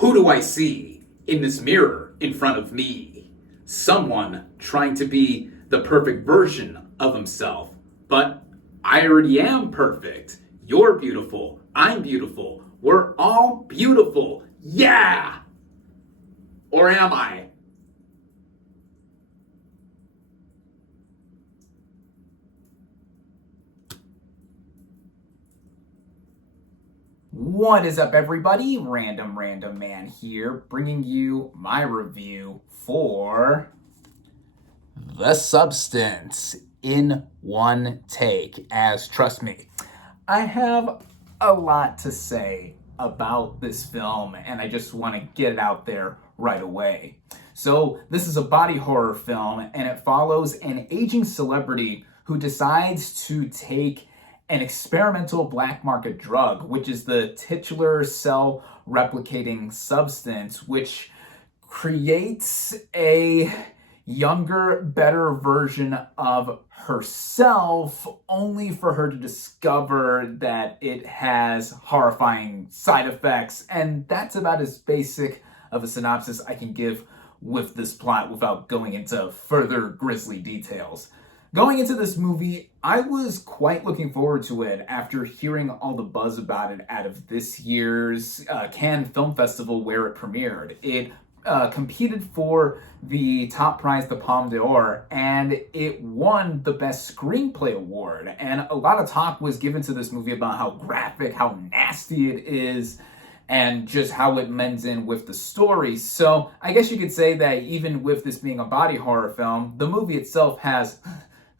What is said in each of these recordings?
Who do I see in this mirror in front of me? Someone trying to be the perfect version of himself. But I already am perfect. You're beautiful. I'm beautiful. We're all beautiful. Yeah! Or am I? What is up, everybody? RandomRandomMan here, bringing you my review for The Substance in one take. As, trust me, I have a lot to say about this film, and I just want to get it out there right away. So, this is a body horror film, and it follows an aging celebrity who decides to take an experimental black market drug, which is the titular cell replicating substance, which creates a younger, better version of herself, only for her to discover that it has horrifying side effects. And that's about as basic of a synopsis I can give with this plot without going into further grisly details. Going into this movie, I was quite looking forward to it after hearing all the buzz about it out of this year's Cannes Film Festival where it premiered. It competed for the top prize, the Palme d'Or, and it won the Best Screenplay Award. And a lot of talk was given to this movie about how graphic, how nasty it is, and just how it mends in with the story. So I guess you could say that even with this being a body horror film, the movie itself has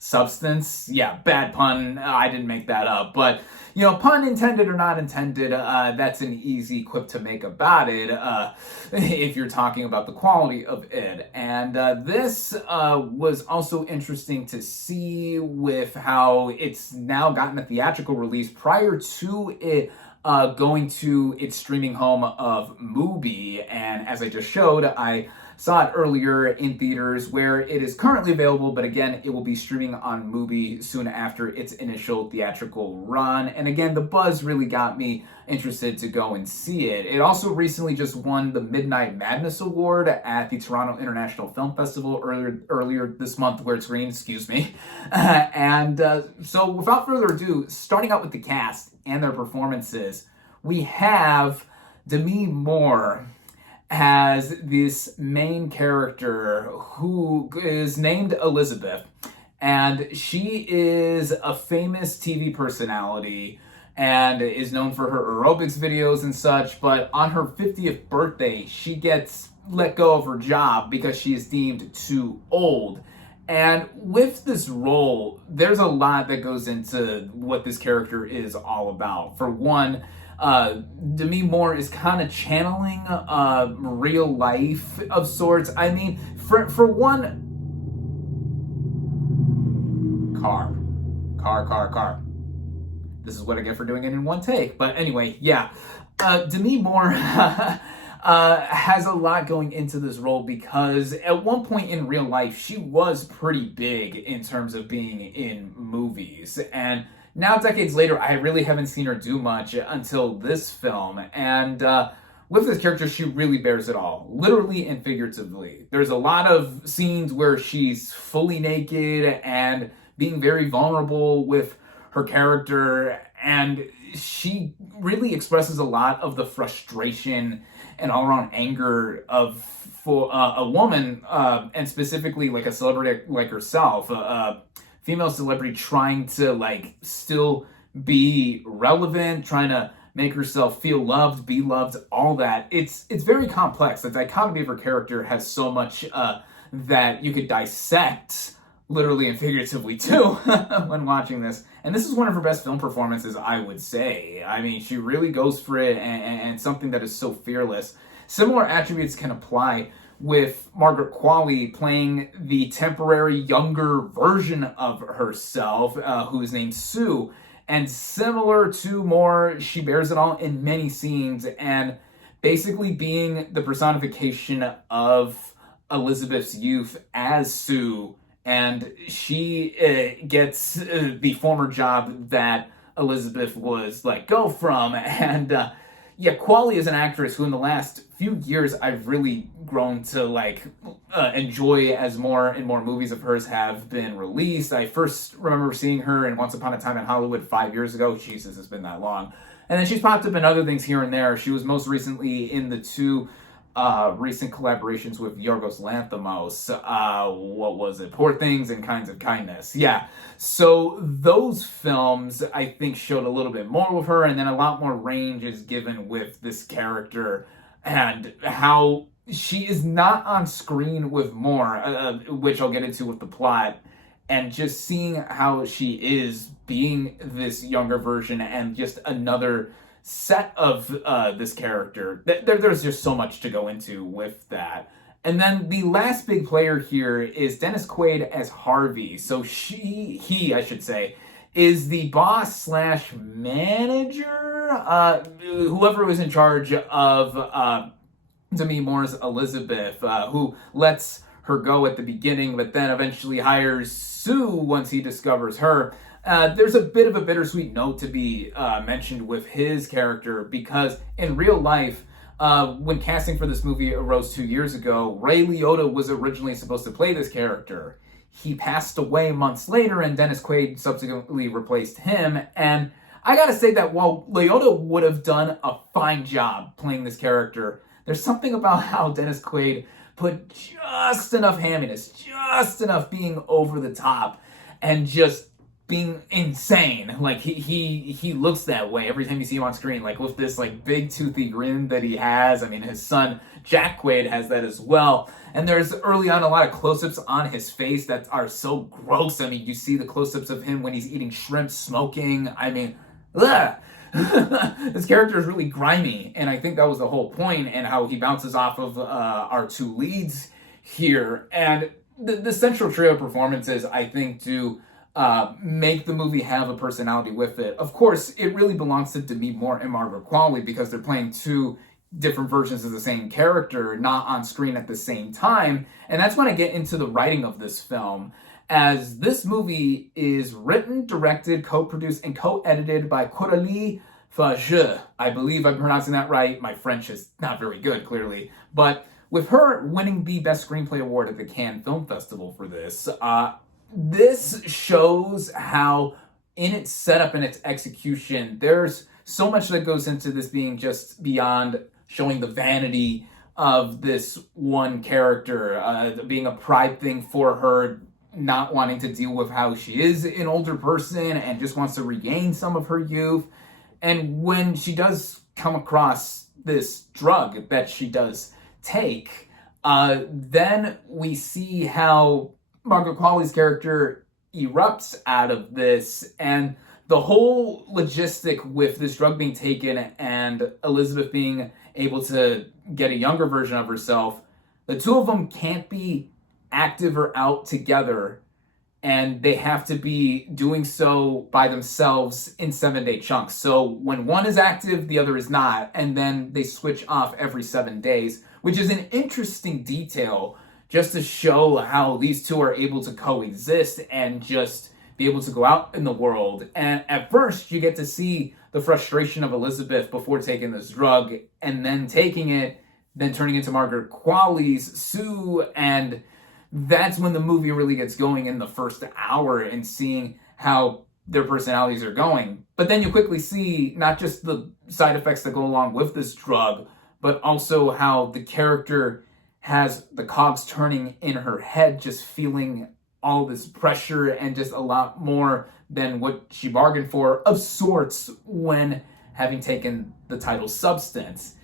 substance. Yeah, bad pun. I didn't make that up. But, you know, pun intended or not intended, that's an easy quip to make about it if you're talking about the quality of it. And this was also interesting to see with how it's now gotten a theatrical release prior to it going to its streaming home of Mubi. And as I just showed, I saw it earlier in theaters where it is currently available, but again, it will be streaming on Mubi soon after its initial theatrical run. And again, the buzz really got me interested to go and see it. It also recently just won the Midnight Madness Award at the Toronto International Film Festival earlier this month, where it's green, excuse me. So without further ado, starting out with the cast and their performances, we have Demi Moore as this main character who is named Elizabeth, and she is a famous TV personality and is known for her aerobics videos and such, but on her 50th birthday, she gets let go of her job because she is deemed too old. And with this role, there's a lot that goes into what this character is all about. For one, Demi Moore is kind of channeling real life of sorts. I mean, for one, car. This is what I get for doing it in one take. But anyway, yeah, Demi Moore has a lot going into this role because at one point in real life, she was pretty big in terms of being in movies. And now, decades later, I really haven't seen her do much until this film. And with this character, she really bears it all, literally and figuratively. There's a lot of scenes where she's fully naked and being very vulnerable with her character. And she really expresses a lot of the frustration and all-around anger for a woman, and specifically like a celebrity like herself, female celebrity trying to like still be relevant, trying to make herself feel loved, be loved, all that. It's very complex. The dichotomy of her character has so much that you could dissect literally and figuratively too when watching this. And this is one of her best film performances, I would say. I mean, she really goes for it, and something that is so fearless. Similar attributes can apply with Margaret Qualley playing the temporary younger version of herself, who is named Sue. And similar to Moore, she bears it all in many scenes, and basically being the personification of Elizabeth's youth as Sue. And she gets the former job that Elizabeth was let go from. And yeah, Qualley is an actress who in the last few years I've really grown to like enjoy as more and more movies of hers have been released. I first remember seeing her in Once Upon a Time in Hollywood 5 years ago. Jesus, it's been that long. And then she's popped up in other things here and there. She was most recently in the two recent collaborations with Yorgos Lanthimos. What was it? Poor Things and Kinds of Kindness. Yeah. So those films, I think, showed a little bit more with her, and then a lot more range is given with this character and how she is not on screen with more, which I'll get into with the plot, and just seeing how she is being this younger version and just another set of this character. There's just so much to go into with that. And then the last big player here is Dennis Quaid as Harvey. So he, I should say, is the boss slash manager, whoever was in charge of Demi Moore's Elizabeth, who lets her go at the beginning, but then eventually hires Sue once he discovers her. There's a bit of a bittersweet note to be mentioned with his character, because in real life, when casting for this movie arose 2 years ago, Ray Liotta was originally supposed to play this character. He passed away months later, and Dennis Quaid subsequently replaced him. And I gotta say that while Liotta would have done a fine job playing this character, there's something about how Dennis Quaid put just enough hamminess, just enough being over the top, and just being insane. Like he looks that way every time you see him on screen, like with this like big toothy grin that he has. I mean, his son Jack Quaid has that as well. And there's early on a lot of close-ups on his face that are so gross. I mean, you see the close-ups of him when he's eating shrimp, smoking. I mean, ugh. This character is really grimy, and I think that was the whole point, and how he bounces off of our two leads here. And the central trio performances, I think, do make the movie have a personality with it. Of course, it really belongs to Demi Moore and Margaret Qualley, because they're playing two different versions of the same character, not on screen at the same time. And that's when I get into the writing of this film, as this movie is written, directed, co-produced, and co-edited by Coralie Fageux. I believe I'm pronouncing that right. My French is not very good, clearly. But with her winning the Best Screenplay Award at the Cannes Film Festival for this, this shows how, in its setup and its execution, there's so much that goes into this being just beyond showing the vanity of this one character, being a pride thing for her, not wanting to deal with how she is an older person and just wants to regain some of her youth. And when she does come across this drug that she does take, then we see how Margaret Qualley's character erupts out of this, and the whole logistic with this drug being taken and Elizabeth being able to get a younger version of herself, the two of them can't be active or out together, and they have to be doing so by themselves in 7-day chunks. So when one is active, the other is not, and then they switch off every 7 days, which is an interesting detail just to show how these two are able to coexist and just be able to go out in the world. And at first, you get to see the frustration of Elizabeth before taking this drug, and then taking it, then turning into Margaret Qualley's Sue, and that's when the movie really gets going in the first hour, and seeing how their personalities are going. But then you quickly see not just the side effects that go along with this drug, but also how the character has the cogs turning in her head, just feeling all this pressure and just a lot more than what she bargained for, of sorts, when having taken the title substance.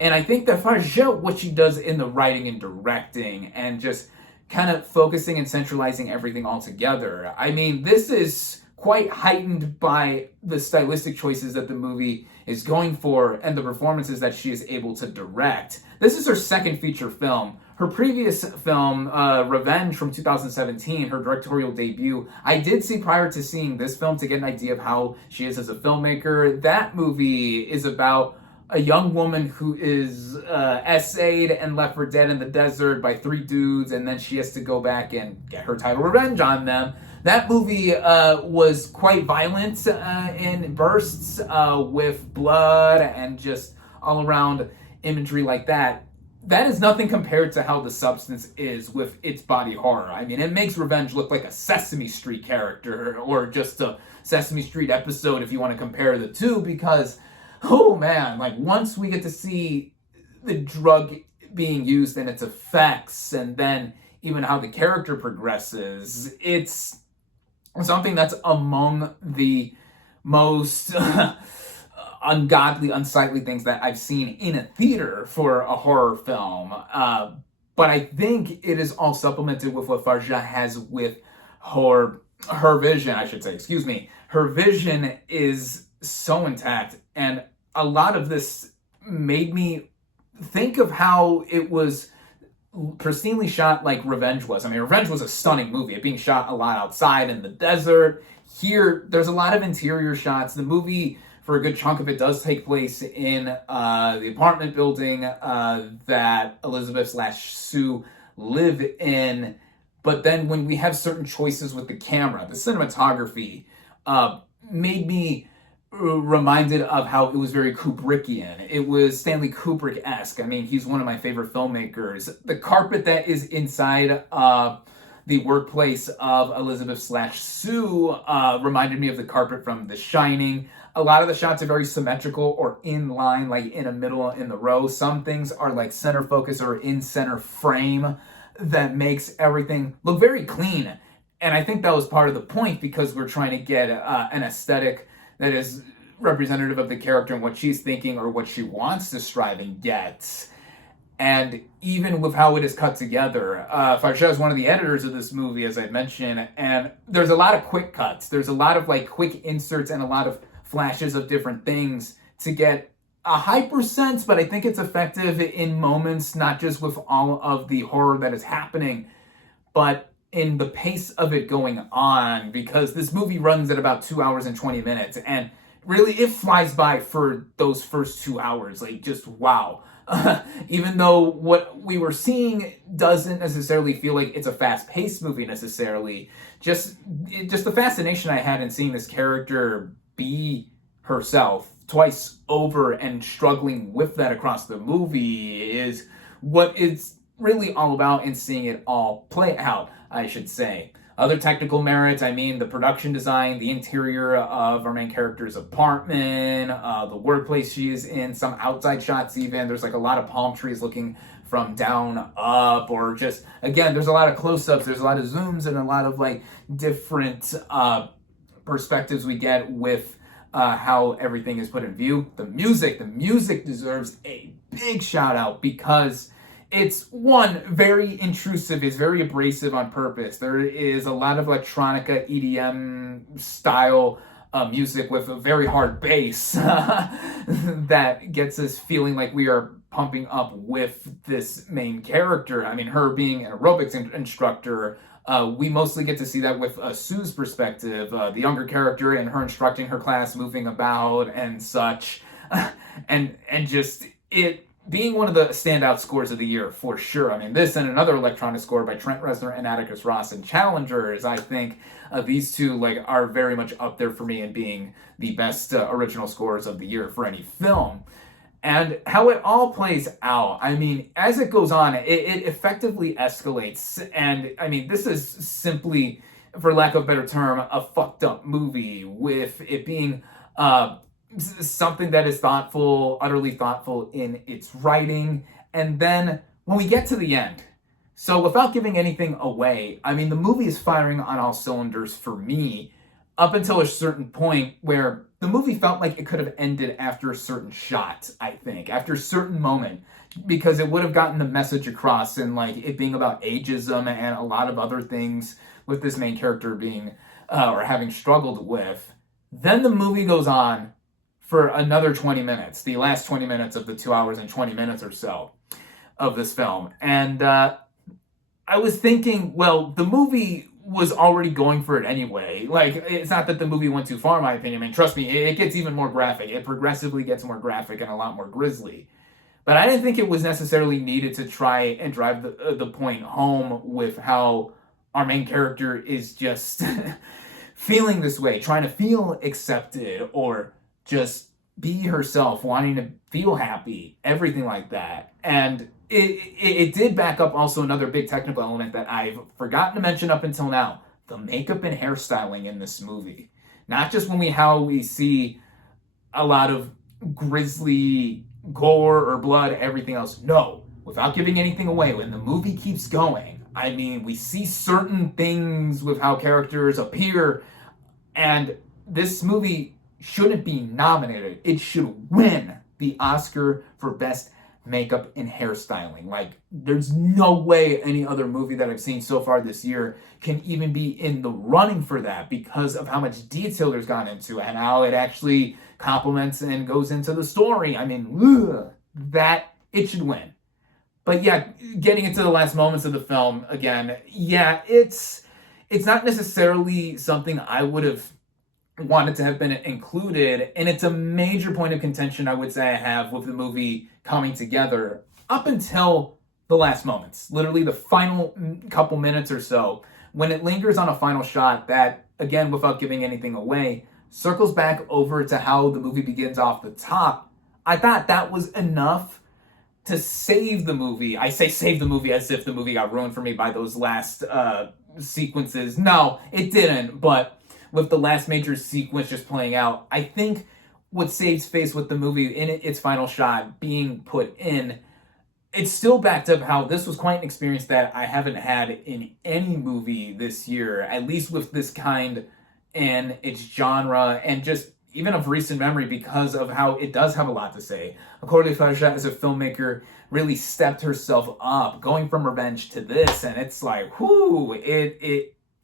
And I think that Fageux, what she does in the writing and directing, and just kind of focusing and centralizing everything all together. I mean, this is quite heightened by the stylistic choices that the movie is going for and the performances that she is able to direct. This is her second feature film. Her previous film, Revenge from 2017, her directorial debut, I did see prior to seeing this film to get an idea of how she is as a filmmaker. That movie is about a young woman who is essayed and left for dead in the desert by 3 dudes, and then she has to go back and get her title revenge on them. That movie was quite violent in bursts, with blood and just all around imagery like that, that is nothing compared to how The Substance is with its body horror. I mean, it makes Revenge look like a Sesame Street character, or just a Sesame Street episode if you want to compare the two, because, oh man, like once we get to see the drug being used and its effects, and then even how the character progresses, it's something that's among the most ungodly, unsightly things that I've seen in a theater for a horror film. But I think it is all supplemented with what Farja has with her vision, I should say, excuse me. Her vision is so intact, and a lot of this made me think of how it was pristinely shot like Revenge was. I mean, Revenge was a stunning movie. It being shot a lot outside in the desert. Here, there's a lot of interior shots. The movie, for a good chunk of it, does take place in the apartment building that Elizabeth/Sue live in. But then when we have certain choices with the camera, the cinematography made me reminded of how it was very Kubrickian. It was Stanley Kubrick-esque. I mean, he's one of my favorite filmmakers. The carpet that is inside the workplace of Elizabeth/Sue reminded me of the carpet from The Shining. A lot of the shots are very symmetrical or in line, like in a middle in the row. Some things are like center focus or in center frame that makes everything look very clean. And I think that was part of the point, because we're trying to get an aesthetic that is representative of the character and what she's thinking or what she wants to strive and get. And even with how it is cut together, Farja is one of the editors of this movie, as I mentioned, and there's a lot of quick cuts. There's a lot of like quick inserts and a lot of flashes of different things to get a hyper sense, but I think it's effective in moments, not just with all of the horror that is happening, but in the pace of it going on, because this movie runs at about 2 hours and 20 minutes, and really it flies by for those first 2 hours, like just wow. Even though what we were seeing doesn't necessarily feel like it's a fast-paced movie necessarily, just the fascination I had in seeing this character be herself twice over and struggling with that across the movie is what it's really all about, in seeing it all play out, I should say. Other technical merits, I mean, the production design, the interior of our main character's apartment, the workplace she is in, some outside shots even. There's like a lot of palm trees looking from down up, or just, again, there's a lot of close-ups, there's a lot of zooms, and a lot of like different perspectives we get with how everything is put in view. The music deserves a big shout out, because it's, one, very intrusive, it's very abrasive on purpose. There is a lot of electronica, EDM style music with a very hard bass that gets us feeling like we are pumping up with this main character. I mean, her being an aerobics instructor, we mostly get to see that with Sue's perspective, the younger character, and her instructing her class, moving about and such, and just it being one of the standout scores of the year, for sure. I mean, this and another electronic score by Trent Reznor and Atticus Ross and Challengers, I think these two are very much up there for me in being the best original scores of the year for any film. And how it all plays out, I mean, as it goes on, it effectively escalates. And I mean, this is simply, for lack of a better term, a fucked up movie, with it being something that is thoughtful, utterly thoughtful in its writing. And then when we get to the end, so without giving anything away, I mean, the movie is firing on all cylinders for me up until a certain point where the movie felt like it could have ended after a certain shot, I think, after a certain moment, because it would have gotten the message across, and like it being about ageism and a lot of other things with this main character being or having struggled with. Then the movie goes on for another 20 minutes, the last 20 minutes of the 2 hours and 20 minutes or so of this film. And I was thinking, well, the movie was already going for it anyway. Like, it's not that the movie went too far, in my opinion. I mean, trust me, it gets even more graphic. It progressively gets more graphic and a lot more grisly. But I didn't think it was necessarily needed to try and drive the point home with how our main character is just feeling this way, trying to feel accepted, or just be herself, wanting to feel happy, everything like that. And it did back up also another big technical element that I've forgotten to mention up until now: the makeup and hairstyling in this movie. Not just how we see a lot of grisly gore or blood, everything else. No, without giving anything away, when the movie keeps going, I mean, we see certain things with how characters appear, and this movie shouldn't be nominated. It should win the Oscar for Best Makeup and Hairstyling. Like, there's no way any other movie that I've seen so far this year can even be in the running for that, because of how much detail there's gone into it and how it actually complements and goes into the story. I mean, that it should win. But yeah, getting into the last moments of the film again, yeah, it's not necessarily something I would have wanted to have been included, and it's a major point of contention I would say I have with the movie coming together up until the last moments, literally the final couple minutes or so, when it lingers on a final shot that, again, without giving anything away, circles back over to how the movie begins off the top. I thought that was enough to save the movie. I say save the movie as if the movie got ruined for me by those last sequences. No, it didn't, but with the last major sequence just playing out, I think what saves face with the movie in its final shot being put in, it's still backed up how this was quite an experience that I haven't had in any movie this year, at least with this kind and its genre, and just even of recent memory, because of how it does have a lot to say. Corey Farshad, as a filmmaker, really stepped herself up, going from Revenge to this, and it's like, whoo,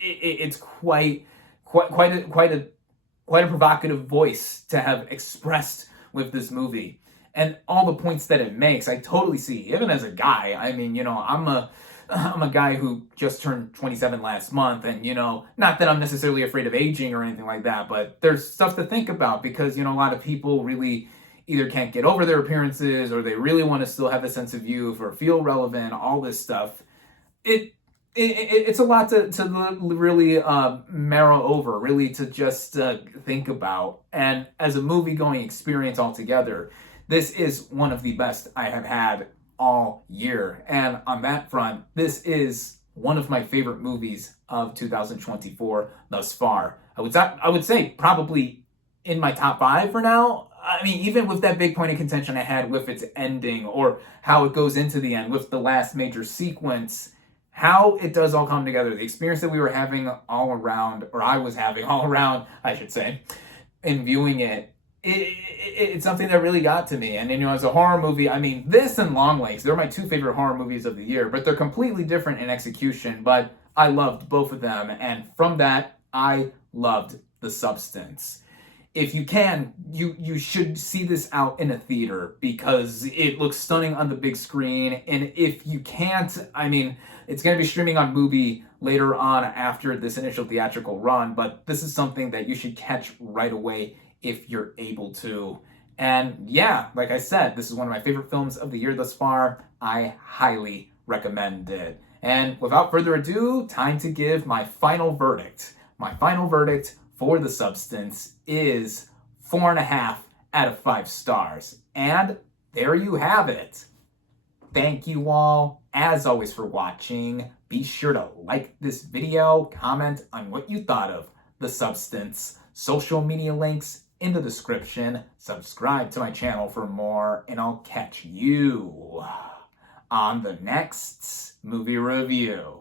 it's quite a provocative voice to have expressed with this movie. And all the points that it makes, I totally see. Even as a guy, I mean, I'm a guy who just turned 27 last month, and, not that I'm necessarily afraid of aging or anything like that, but there's stuff to think about, because, a lot of people really either can't get over their appearances, or they really want to still have a sense of youth or feel relevant, all this stuff. It's a lot to really marrow over, really to just think about. And as a movie-going experience altogether, this is one of the best I have had all year. And on that front, this is one of my favorite movies of 2024 thus far. I would say probably in my top 5 for now. I mean, even with that big point of contention I had with its ending, or how it goes into the end with the last major sequence, how it does all come together, the experience that we were having all around, or I was having all around, I should say, in viewing it, it's something that really got to me. And, as a horror movie, I mean, this and Long Legs, they're my 2 favorite horror movies of the year, but they're completely different in execution, but I loved both of them, and from that, I loved The Substance. If you can, you should see this out in a theater, because it looks stunning on the big screen. And if you can't, I mean, it's going to be streaming on Mubi later on after this initial theatrical run, but this is something that you should catch right away if you're able to. And yeah, like I said, this is one of my favorite films of the year thus far. I highly recommend it. And without further ado, time to give my final verdict. My final verdict for The Substance is 4.5 out of 5 stars. And there you have it. Thank you all, as always, for watching. Be sure to like this video, comment on what you thought of The Substance. Social media links in the description. Subscribe to my channel for more, and I'll catch you on the next movie review.